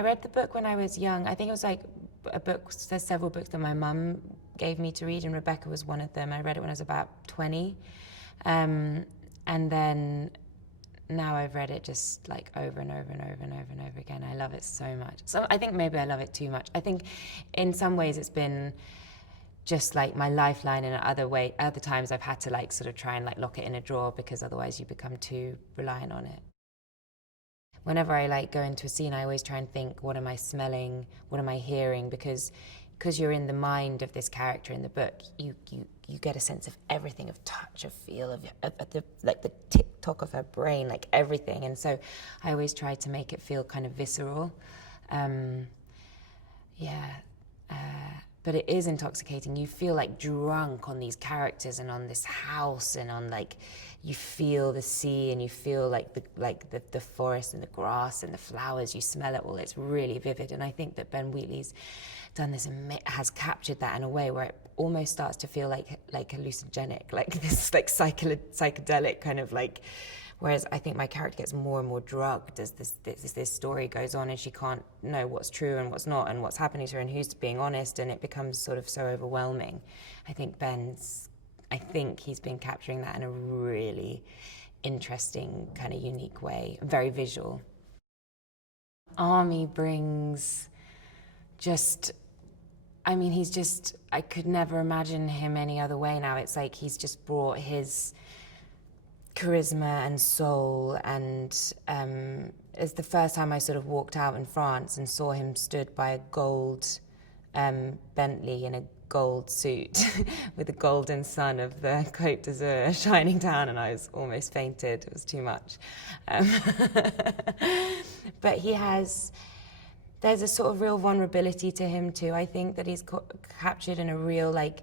I read the book when I was young. I think it was like a book, there's several books that my mum gave me to read, and Rebecca was one of them. I read it when I was about 20. And then now I've read it just like over and over and over and over and over again. I love it so much. So I think maybe I love it too much. I think in some ways it's been just like my lifeline, and other times I've had to like sort of try and like lock it in a drawer because otherwise you become too reliant on it. Whenever I like go into a scene, I always try and think, what am I smelling? What am I hearing? Because you're in the mind of this character in the book, you get a sense of everything, of touch, of feel, of the like the tick-tock of her brain, like everything. And so I always try to make it feel kind of visceral. But it is intoxicating. You feel like drunk on these characters and on this house, and on like, you feel the sea, and you feel like the forest and the grass and the flowers. You smell it all. It's really vivid. And I think that Ben Wheatley's done this and has captured that in a way where it almost starts to feel like hallucinogenic, like this like psychedelic kind of like. Whereas I think my character gets more and more drugged as this story goes on, and she can't know what's true and what's not, and what's happening to her, and who's being honest, and it becomes sort of so overwhelming. I think he's been capturing that in a really interesting, kind of unique way, very visual. Army brings I could never imagine him any other way now. It's like he's just brought his charisma and soul, and it's the first time I sort of walked out in France and saw him stood by a gold Bentley in a gold suit with the golden sun of the Côte d'Azur shining down, and I was almost fainted. It was too much. But there's a sort of real vulnerability to him too. I think that he's captured in a real like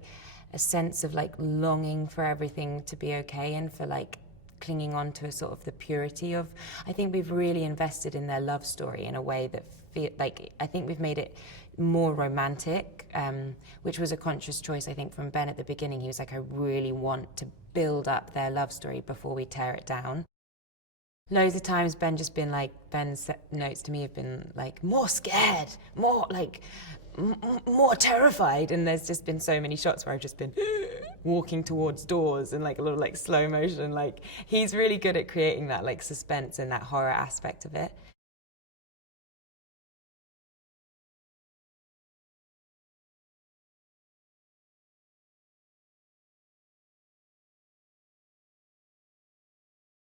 a sense of like longing for everything to be okay, and for like clinging on to a sort of the purity of. I think we've really invested in their love story in a way that I think we've made it more romantic, which was a conscious choice, I think, from Ben at the beginning. He was like, I really want to build up their love story before we tear it down. Loads of times Ben's notes to me have been like, more scared, more like, more terrified, and there's just been so many shots where I've just been walking towards doors and like a little like slow motion. Like, he's really good at creating that like suspense and that horror aspect of it.